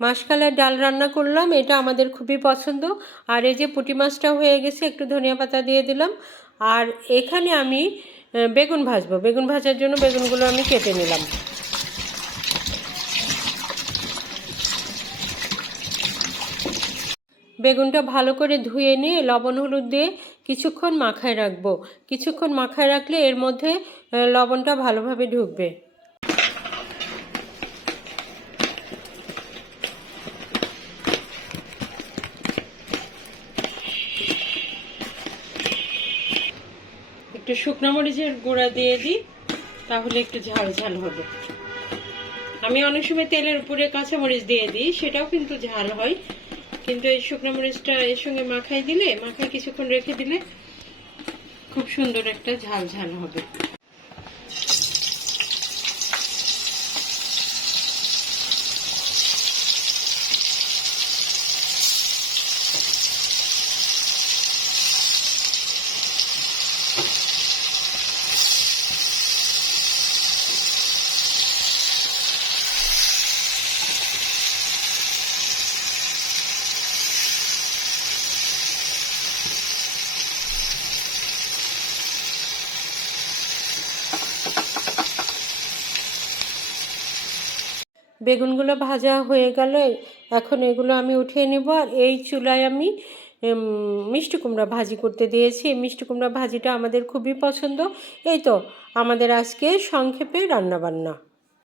মাসকালের ডাল রান্না করলাম, এটা আমাদের খুবই পছন্দ। আর এই যে পুঁটি মাছটা হয়ে গেছে, একটু ধনিয়া পাতা দিয়ে দিলাম। আর এখানে আমি বেগুন ভাজবো। বেগুন ভাজার জন্য বেগুনগুলো আমি কেটে নিলাম। বেগুনটা ভালো করে ধুয়ে নিয়ে লবণ হলুদ দিয়ে কিছুক্ষণ মাখায় রাখব। কিছুক্ষণ মাখায় রাখলে এর মধ্যে লবণটা ভালোভাবে ঢুকবে। একটু শুকনো মরিচের গুঁড়া দিয়ে দিই, তাহলে একটু ঝাল ঝাল হবে। আমি অনেক সময় তেলের উপরে কাঁচা মরিচ দিয়ে দিই, সেটাও কিন্তু ঝাল হয়। কিন্তু এই শুকনো মরিচটা এর সঙ্গে মাখাই দিলে, মাখায় কিছুক্ষণ রেখে দিলে খুব সুন্দর একটা ঝাল ঝাল হবে। বেগুনগুলো ভাজা হয়ে গেল। এখন এগুলো আমি উঠিয়ে নেব। আর এই চুলায় আমি মিষ্টি কুমড়া ভাজি করতে দিয়েছি। মিষ্টি কুমড়া ভাজিটা আমাদের খুবই পছন্দ। এই তো, আমাদের আজকে সংক্ষেপে রান্নাবান্না।